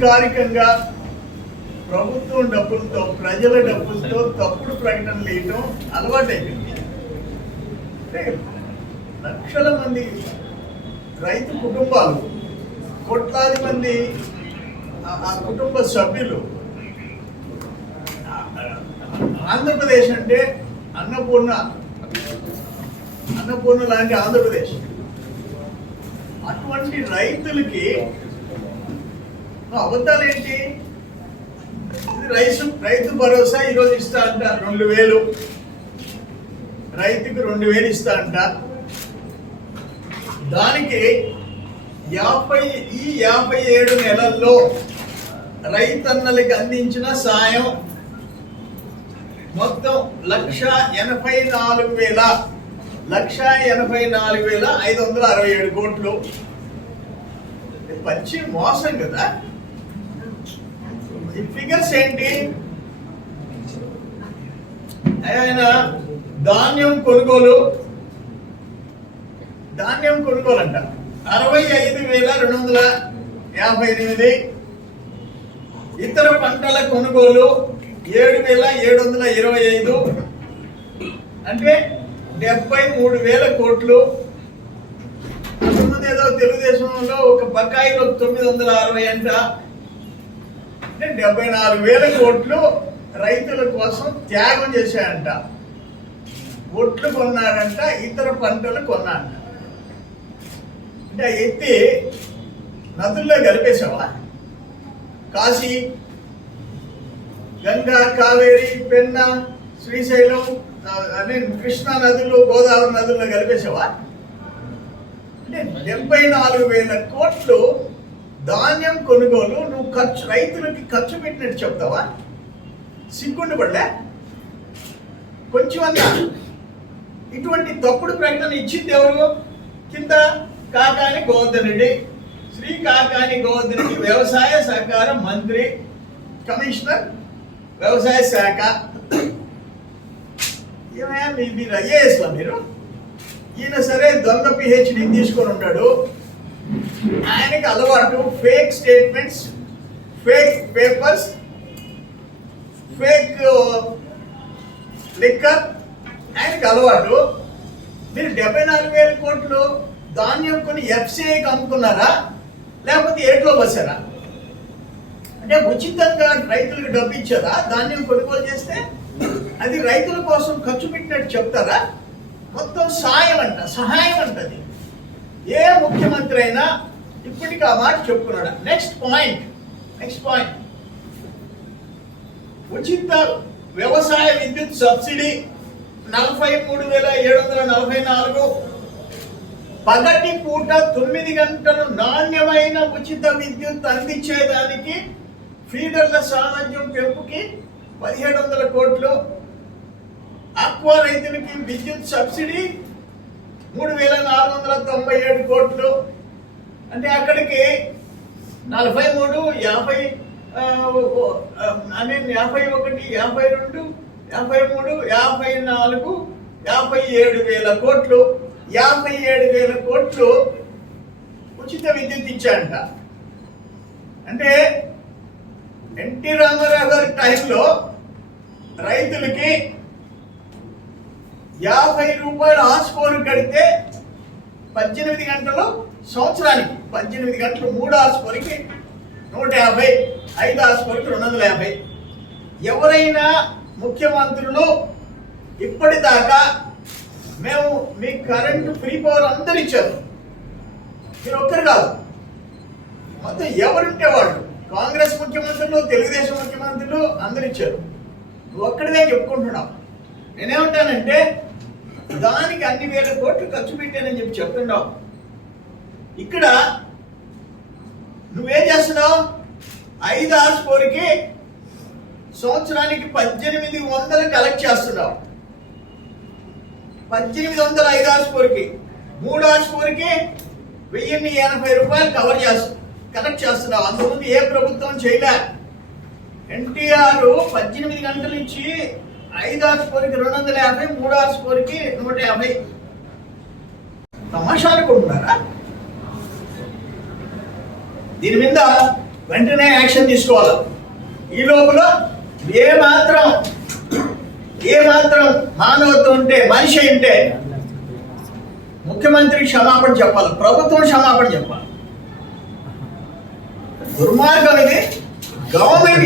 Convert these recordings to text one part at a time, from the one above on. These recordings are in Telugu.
అధికారికంగా ప్రభుత్వం డబ్బులతో, ప్రజల డబ్బులతో తప్పుడు ప్రకటనలు వేయటం అలవాటైపోయింది. అంటే లక్షల మంది రైతు కుటుంబాలు, కోట్లాది మంది ఆ కుటుంబ సభ్యులు. ఆంధ్రప్రదేశ్ అంటే అన్నపూర్ణ లాంటి ఆంధ్రప్రదేశ్. అటువంటి రైతులకి అబద్ధాలు ఏంటి? రైతు భరోసా ఈరోజు ఇస్తా అంట 2000, రైతుకు 2000 ఇస్తా అంట. దానికి 57 నెలల్లో రైతన్నలకి అందించిన సాయం మొత్తం 1,84,567 కోట్లు. పచ్చి మోసం కదా. ఈ ఫిగర్స్ ఏంటి? ఆయన ధాన్యం కొనుగోలు అంట 65,258. ఇతర పంటల కొనుగోలు 7,725, అంటే 73,000 కోట్లు. అంతకుముందు ఏదో తెలుగుదేశంలో ఒక బకాయిలో 960 అంట, అంటే 74,000 కోట్లు రైతుల కోసం త్యాగం చేశాయంట. ఒట్లు కొన్నారంట, ఇతర పంటలు కొన్నారంట. అంటే ఎత్తి నదుల్లో కలిపేశావా? కాశీ, గంగా, కావేరి, పెన్నా, శ్రీశైలం, కృష్ణా నదులు, గోదావరి నదుల్లో కలిపేశావా? అంటే 74,000 కోట్లు ధాన్యం కొనుగోలు నువ్వు రైతులకి ఖర్చు పెట్టినట్టు చెప్తావా? సిగ్గుండి పడలే కొంచెం అన్నా? ఇటువంటి తప్పుడు ప్రకటన ఇచ్చింది ఎవరు? కింద కాకాని గోవర్ధన్ రెడ్డి, శ్రీ కాకాని గోవర్ధన్ రెడ్డి, వ్యవసాయ సహకార మంత్రి, కమిషనర్ వ్యవసాయ శాఖ. ఏమయ్యా మీరు ఐఏఎస్లా మీరు? ఈయన సరే దొంగ పిహెచ్డి తీసుకొని ఉంటాడు. ఆయనకి అలవాటు fake statements, fake papers, fake liquor. ఆయనకి అలవాటు. మీరు 74,000 కోట్లు ధాన్యం కొని ఎఫ్సిఐకి అమ్ముకున్నారా, లేకపోతే ఏట్లో బసారా? అంటే ఉచితంగా రైతులకు డబ్బు ఇచ్చారా? ధాన్యం కొనుగోలు చేస్తే అది రైతుల కోసం ఖర్చు పెట్టినట్టు చెప్తారా? మొత్తం సహాయం అంటది. ఏ ముఖ్యమంత్రి అయినా ఇప్పటికీ ఆ మాట చెప్పుకున్నాడా? నెక్స్ట్ పాయింట్ ఉచిత వ్యవసాయ విద్యుత్ సబ్సిడీ 43,744. పగటి పూట 9 గంటలు నాణ్యమైన ఉచిత విద్యుత్ అందించేదానికి ఫీడర్ల సామర్థ్యం పెంపుకి 1,700 కోట్లు. ఆక్వా రైతులకి విద్యుత్ సబ్సిడీ 3,497 కోట్లు. అంటే అక్కడికి 43, 50, 51, 52, 53, 54, 57,000 కోట్లు. 57,000 కోట్లు ఉచిత విద్యుత్ ఇచ్చాయంట. అంటే ఎన్టీ రామారావు గారి టైంలో రైతులకి 50 రూపాయలు హార్స్పవర్ కడితే 18 గంటలు, సంవత్సరానికి 18 గంటలు 3 హార్స్పవర్కి 150, 5 హార్స్పవర్కి 250. ఎవరైనా ముఖ్యమంత్రులు ఇప్పటిదాకా మేము మీ కరెంటు ఫ్రీ పవర్ అందరు ఇచ్చారు, మీరు ఒక్కరు కాదు, మొత్తం ఎవరుంటే వాళ్ళు, కాంగ్రెస్ ముఖ్యమంత్రులు, తెలుగుదేశం ముఖ్యమంత్రులు అందరు ఇచ్చారు. నువ్వు ఒక్కడిదే చెప్పుకుంటున్నావు. నేనేమంటానంటే దానికి అన్ని వేల కోట్లు ఖర్చు పెట్టానని చెప్పి చెప్తున్నావు. ఇక్కడ నువ్వేం చేస్తున్నావు? 5 హార్స్పవర్కి సంవత్సరానికి 1,800 కలెక్ట్ చేస్తున్నావు. 1,800 5 హార్స్పవర్కి. 3 హార్స్పవర్కి 1,080 రూపాయలు కలెక్ట్ చేస్తున్నావు. అంతకుముందు ఏ ప్రభుత్వం చేయలే. ఎన్టీఆర్ 18 గంటల నుంచి 5 హార్స్పవర్కి 250, 3 హార్స్పవర్కి 150. తమాషాలు కొడుతున్నారా? దీని మీద వెంటనే యాక్షన్ తీసుకోవాలి. ఈ లోపల ఏ మాత్రం మానవత్వం ఉంటే, మనిషి ఉంటే ముఖ్యమంత్రి క్షమాపణ చెప్పాలి, ప్రభుత్వం క్షమాపణ చెప్పాలి. దుర్మార్గం ఇది. గవర్నమెంట్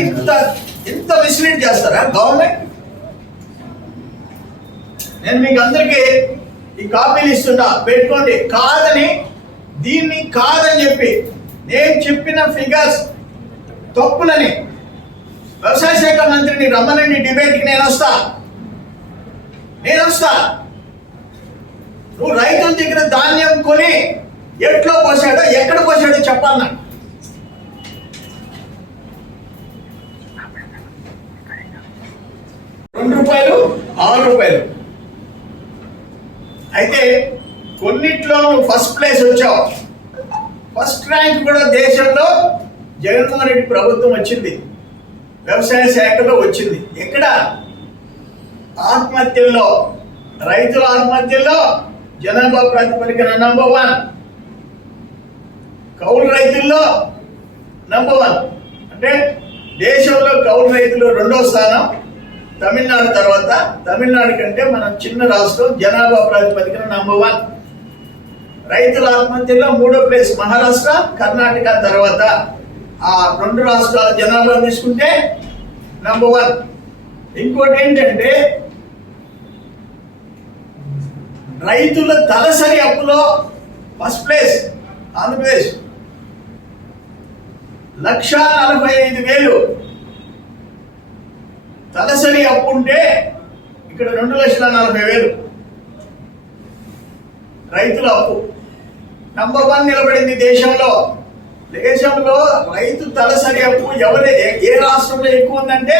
ఇంత మిస్లీడ్ చేస్తారా గవర్నమెంట్? నేను మీకు అందరికీ ఈ కాపీలు ఇస్తున్నా, పెట్టుకోండి. దీన్ని కాదని చెప్పి నేను చెప్పిన ఫిగర్స్ తప్పులని వ్యవసాయ శాఖ మంత్రిని రమ్మనండి, డిబేట్కి నేను వస్తా. నువ్వు రైతుల దగ్గర ధాన్యం కొని ఎట్లో పోసాడో, ఎక్కడ పోసాడో చెప్పాలి నాకు. ₹2, ₹6. అయితే కొన్నిట్లో ఫస్ట్ ప్లేస్ వచ్చావు. ఫస్ట్ ర్యాంక్ కూడా దేశంలో జగన్మోహన్ రెడ్డి ప్రభుత్వం వచ్చింది, వ్యవసాయ శాఖలో వచ్చింది. ఎక్కడ? ఆత్మహత్యల్లో, రైతుల ఆత్మహత్యల్లో జనాభా ప్రాతిపదికన నంబర్ 1, కౌలు రైతుల్లో నంబర్ 1. అంటే దేశంలో కౌలు రైతులు 2వ స్థానం, తమిళనాడు తర్వాత. తమిళనాడు కంటే మనం చిన్న రాష్ట్రం, జనాభా ప్రాతిపదికన నంబర్ 1. రైతుల ఆత్మహత్యలో 3వ ప్లేస్ మహారాష్ట్ర, కర్ణాటక తర్వాత. ఆ 2 రాష్ట్రాల జనాభా తీసుకుంటే నంబర్ 1. ఇంకోటి ఏంటంటే రైతుల తలసరి అప్పులో ఫస్ట్ ప్లేస్ ఆంధ్రప్రదేశ్, 1,45,000 తలసరి అప్పు ఉంటే ఇక్కడ 2,40,000 రైతుల అప్పు. నంబర్ 1 నిలబడింది దేశంలో. రైతు తలసరి అప్పు ఏ రాష్ట్రంలో ఎక్కువ ఉందంటే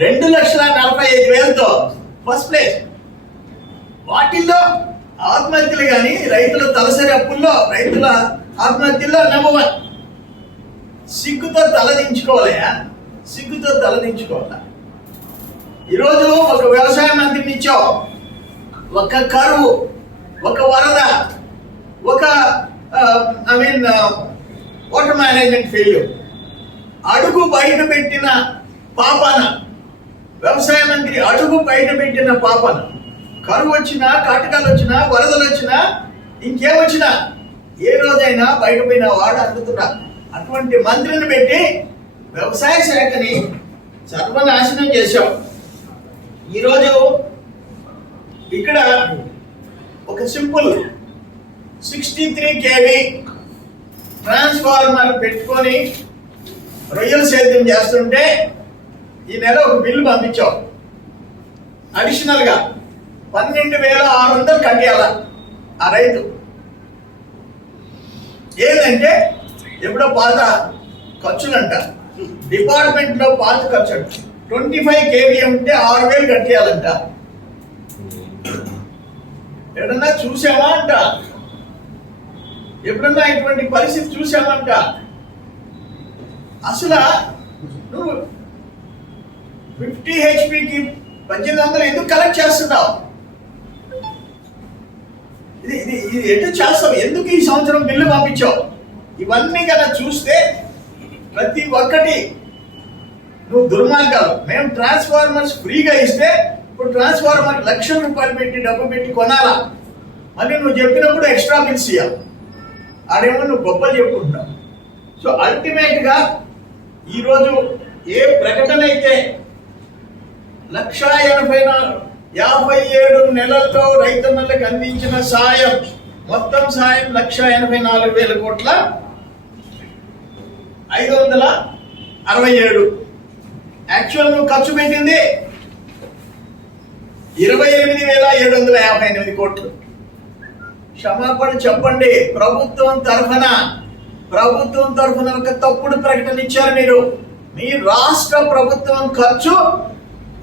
2,45,000తో ఫస్ట్ ప్లేస్. వాటిల్లో ఆత్మహత్యలు కానీ రైతుల తలసరి అప్పుల్లో, రైతుల ఆత్మహత్యల్లో నంబర్ 1. సిగ్గుతో తలదించుకోవాలయా, సిగ్గుతో తలదించుకోవాలా. ఈరోజు ఒక వ్యవసాయ మంత్రిని ఇచ్చావు, ఒక కరువు, ఒక వరద, ఒక వాటర్ మేనేజ్మెంట్ ఫెయిల్యూర్. అడుగు బయట పెట్టిన పాపాన, వ్యవసాయ మంత్రి అడుగు బయట పెట్టిన పాపాన, కరువు వచ్చినా, కాటకాలు వచ్చినా, వరదలు వచ్చినా, ఇంకేమొచ్చినా ఏ రోజైనా బయటపోయిన వాడు అందుతున్నా. అటువంటి మంత్రిని పెట్టి వ్యవసాయ శాఖని సర్వనాశనం చేశాం. ఈరోజు ఇక్కడ ఒక సింపుల్ 63 kV ట్రాన్స్ఫార్మర్ పెట్టుకొని రొయ్యల సేద్యం చేస్తుంటే ఈ నెల ఒక బిల్లు పంపించాం. అడిషనల్ గా 12,600 కట్టాల ఆ రైతు. ఏంటంటే ఎప్పుడో పాత ఖర్చులంట, డిపార్ట్మెంట్ లో పాత ఖర్చు 25 kV ఉంటే 6,000 కట్టేయాలంట. ఎప్పుడన్నా చూసామా అంట? ఎప్పుడన్నా ఇటువంటి పరిస్థితి చూసామంట? అసలు నువ్వు 50 HPకి 1,800 ఎందుకు కలెక్ట్ చేస్తున్నావు? ఇది ఎటు చేస్తావు? ఎందుకు ఈ సంవత్సరం బిల్లు పంపించావు? ఇవన్నీ కదా చూస్తే ప్రతి ఒక్కటి నువ్వు దుర్మార్గాలు. మేము ట్రాన్స్ఫార్మర్స్ ఫ్రీగా ఇస్తే ఇప్పుడు ట్రాన్స్ఫార్మర్ ₹1,00,000 పెట్టి డబ్బు పెట్టి కొనాలా? మళ్ళీ నువ్వు చెప్పినప్పుడు ఎక్స్ట్రా బిల్స్ ఇవ్వాలి. ఆడేమో నువ్వు గొప్పలు చెప్పుకుంటున్నావు. సో అల్టిమేట్ గా ఈరోజు ఏ ప్రకటన అయితే 1,87 నెలల్లో రైతన్నలకు అందించిన సాయం, మొత్తం సాయం 1,84,000 కోట్ల 567. యాక్చువల్ నువ్వు ఖర్చు పెట్టింది 28,758 కోట్లు. క్షమాపణ చెప్పండి. ప్రభుత్వం తరఫున ఒక తప్పుడు ప్రకటన ఇచ్చారు మీరు. మీ రాష్ట్ర ప్రభుత్వం ఖర్చు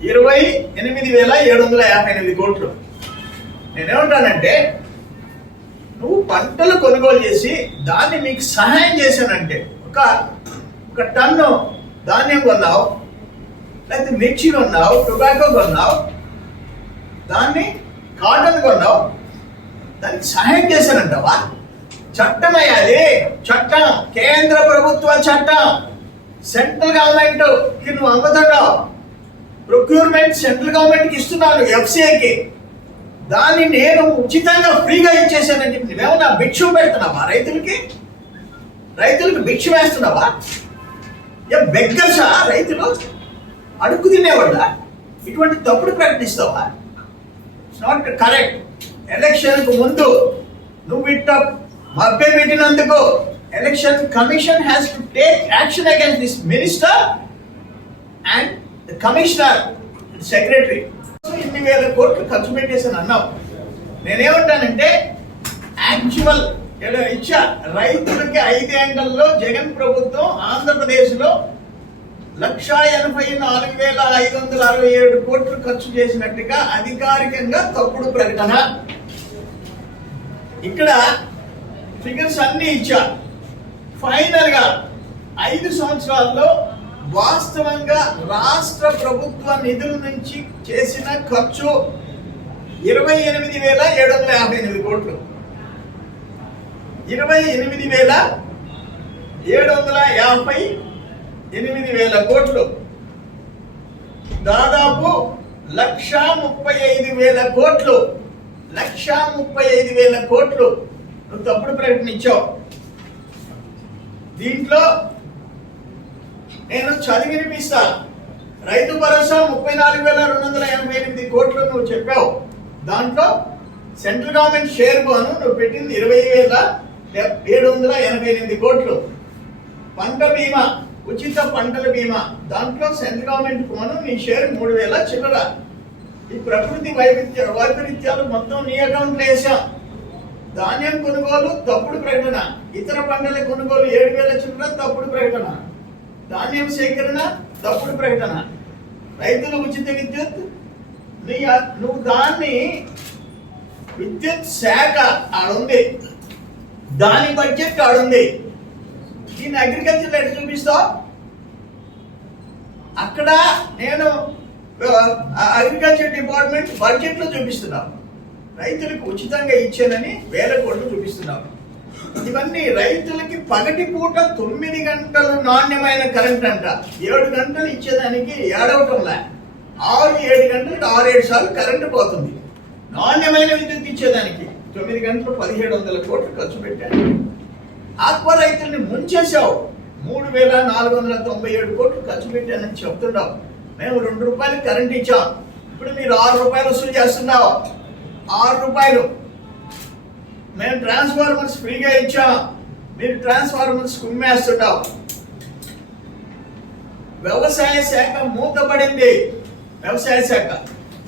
28,758 కోట్లు. నేనేమంటానంటే నువ్వు పంటలు కొనుగోలు చేసి దాన్ని మీకు సహాయం చేశానంటే, ఒక టన్ను ధాన్యం కొన్నావు, లేకపోతే మిర్చి కొన్నావు, టొబాకో కొన్నావు, దాన్ని కాటన్ కొన్నావు, దానికి సహాయం చేశానంటావా? చట్టం అయ్యాది, చట్టం, కేంద్ర ప్రభుత్వ చట్టం. సెంట్రల్ గవర్నమెంట్ కి నువ్వు అమ్ముతున్నావు, ప్రొక్యూర్మెంట్ సెంట్రల్ గవర్నమెంట్ కి ఇస్తున్నాను ఎఫ్సిఐకి. దాన్ని నేను ఉచితంగా ఫ్రీగా ఇచ్చేసానని చెప్పి నువ్వేమన్నా భిక్ష పెడుతున్నావా రైతులకి? రైతులకు భిక్ష వేస్తున్నావా? బెగ్గర్సా రైతులు? అడుగు తినేవాళ్ళ? ఇటువంటి తప్పుడు ప్రకటిస్తావా? It's not correct. ఎలక్షన్ కు ముందు నువ్వు ఇట్ట మభ్య పెట్టినందుకు election commission has to take action against this minister and the commissioner, secretary. ఇన్ని వేల కోట్లు ఖర్చు పెట్టేసాను అన్నావు. నేనేమంటానంటే యాక్చువల్ ఇచ్చా రైతులకి 5 ఏళ్లలో జగన్ ప్రభుత్వం ఆంధ్రప్రదేశ్ లో 1,84,567 కోట్లు ఖర్చు చేసినట్టుగా అధికారికంగా తప్పుడు ప్రకటన. ఇక్కడ ఫిగర్స్ అన్ని ఇచ్చా. ఫైనల్ గా 5 సంవత్సరాల్లో వాస్తవంగా రాష్ట్ర ప్రభుత్వ నిధుల నుంచి చేసిన ఖర్చు 28,758 కోట్లు. 28,758,000 కోట్లు. దాదాపు 1,35,000 కోట్లు. 1,35,000 కోట్లు నువ్వు తప్పుడు ప్రకటన ఇచ్చావు. దీంట్లో నేను చదివి వినిపిస్తా. రైతు భరోసా 34,288 కోట్లు నువ్వు చెప్పావు. దాంట్లో సెంట్రల్ గవర్నమెంట్ షేర్ పోను నువ్వు పెట్టింది 20,788 కోట్లు. పంట బీమా, ఉచిత పంటల బీమా, దాంట్లో సెంట్రల్ గవర్నమెంట్ పోను నీ షేర్ 3,000 చిల్లర. ఈ ప్రకృతి వైపరీత్యాలు మొత్తం నీ అకౌంట్లో వేసాం. ధాన్యం కొనుగోలు తప్పుడు ప్రకటన, ఇతర పంటల కొనుగోలు 7,000 చిల్లర తప్పుడు ప్రకటన, ధాన్యం సేకరణ తప్పుడు ప్రకటన, రైతుల ఉచిత విద్యుత్ నువ్వు దాన్ని విద్యుత్ శాఖ ఆడుంది, దాని బడ్జెట్ ఆడుంది. దీన్ని అగ్రికల్చర్ ఎట్లా చూపిస్తావు? అక్కడ నేను అగ్రికల్చర్ డిపార్ట్మెంట్ బడ్జెట్ లో చూపిస్తున్నావు. రైతులకు ఉచితంగా ఇచ్చానని 1,000 కోట్లు చూపిస్తున్నావు. ఇవన్నీ రైతులకి పగటి పూట 9 గంటలు నాణ్యమైన కరెంట్ అంట. 7 గంటలు ఇచ్చేదానికి ఏడవటంలా. 6-7 గంటలకు 6-7 సార్లు కరెంటు పోతుంది. నాణ్యమైన విద్యుత్ ఇచ్చేదానికి 9 గంటలు 1,700 కోట్లు ఖర్చు పెట్టాను. ఆక్వా రైతుల్ని ముంచేశావు. 3,497 కోట్లు ఖర్చు పెట్టానని చెప్తున్నావు. మేము 2 రూపాయలు కరెంట్ ఇచ్చాం. ఇప్పుడు మీరు 6 రూపాయలు వసూలు చేస్తున్నావు. 6 రూపాయలు. మేము ట్రాన్స్ఫార్మర్స్ ఫ్రీగా ఇచ్చాం, మీరు ట్రాన్స్ఫార్మర్స్ కుమ్మేస్తున్నావు. వ్యవసాయ శాఖ మూతపడింది. వ్యవసాయ శాఖ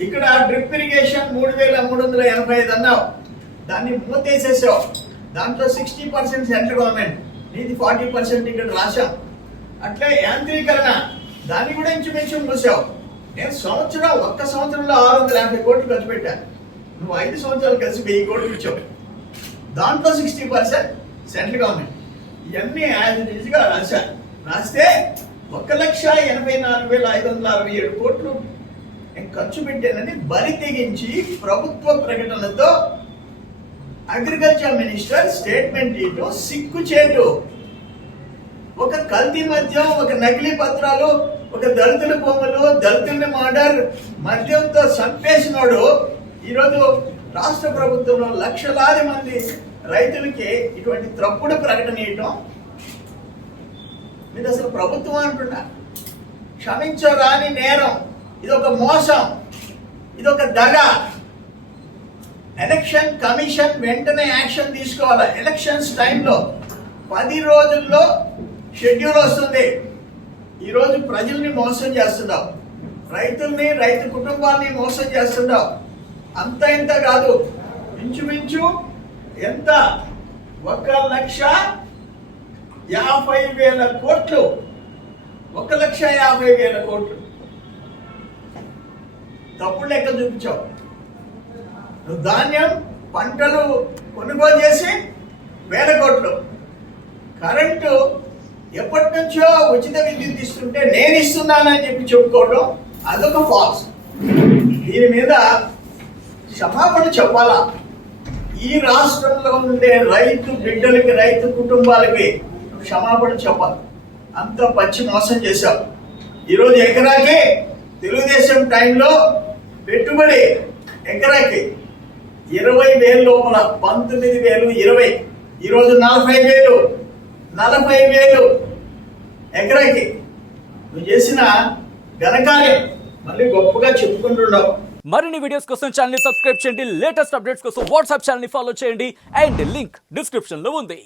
ఇక్కడ డ్రిప్ ఇరిగేషన్ 3,385 అన్నావు, దాన్ని మూతేసేసావు. దాంట్లో 60% సెంట్రల్ గవర్నమెంట్, నీది 40% ఇక్కడ రాశాం. అట్లే యాంత్రీకరణ, దాన్ని కూడా ఇంచుమించు మూసావు. నేను ఒక్క సంవత్సరంలో 650 కోట్లు ఖర్చు పెట్టాను. నువ్వు 5 సంవత్సరాలు కలిసి 1000 కోట్లు ఇచ్చావు. దాంట్లో 60% సెంట్రల్ గవర్నమెంట్. ఇవన్నీ యాజ్ ఇట్ ఈజ్ గా రాశారు. రాస్తే 1,84,567 కోట్లు నేను ఖర్చు పెట్టానని బరి తెగించి ప్రభుత్వ ప్రకటనతో అగ్రికల్చర్ మినిస్టర్ స్టేట్మెంట్ ఇవ్వడం సిగ్గుచేటు. ఒక కల్తీ మద్యం, ఒక నకిలీ పత్రాలు, ఒక దళితుల భూములు, దళితుల్ని మర్డర్, మద్యంతో చంపేసినోడు ఈరోజు రాష్ట్ర ప్రభుత్వంలో లక్షలాది మంది రైతులకి ఇటువంటి తప్పుడు ప్రకటన ఇవ్వడం. ఇది అసలు ప్రభుత్వం అంటున్నా. క్షమించరాని నేరం. ఇది ఒక మోసం, ఇది ఒక దగ. ఎలక్షన్ కమిషన్ వెంటనే యాక్షన్ తీసుకోవాలి. ఎలక్షన్స్ టైంలో 10 రోజుల్లో షెడ్యూల్ వస్తుంది. ఈరోజు ప్రజల్ని మోసం చేస్తున్నావు, రైతుల్ని, రైతు కుటుంబాన్ని మోసం చేస్తున్నావు. అంత ఇంత కాదు, ఇంచుమించు ఎంత 1,50,000 కోట్లు. 1,50,000 కోట్లు తప్పుడు లెక్క చూపించావు. నువ్వు ధాన్యం పంటలు కొనుగోలు చేసి 1,000 కోట్లు, కరెంటు ఎప్పటి నుంచో ఉచిత విద్యుత్ ఇస్తుంటే నేను ఇస్తున్నానని చెప్పి చెప్పుకోవడం అదొక ఫాల్స్. దీని మీద క్షమాపణ చెప్పాలా. ఈ రాష్ట్రంలో ఉండే రైతు బిడ్డలకి, రైతు కుటుంబాలకి క్షమాపణ చెప్పాలి. అంత పచ్చి మోసం చేశావు. ఈరోజు ఎకరాకి తెలుగుదేశం టైంలో పెట్టుబడి ఎకరాకి 20,000 లోపల, 19,000, 20, ఈరోజు 40,000 ఎకరాకి. నువ్వు చేసిన ఘనకార్యం మళ్ళీ గొప్పగా చెప్పుకుంటున్నావు. మరిన్ని వీడియోస్ కోసం ఛానల్ ని సబ్స్క్రైబ్ చేయండి. లేటెస్ట్ అప్డేట్స్ కోసం వాట్సాప్ ఛానల్ ని ఫాలో చేయండి. అండ్ లింక్ డిస్క్రిప్షన్ లో ఉంది.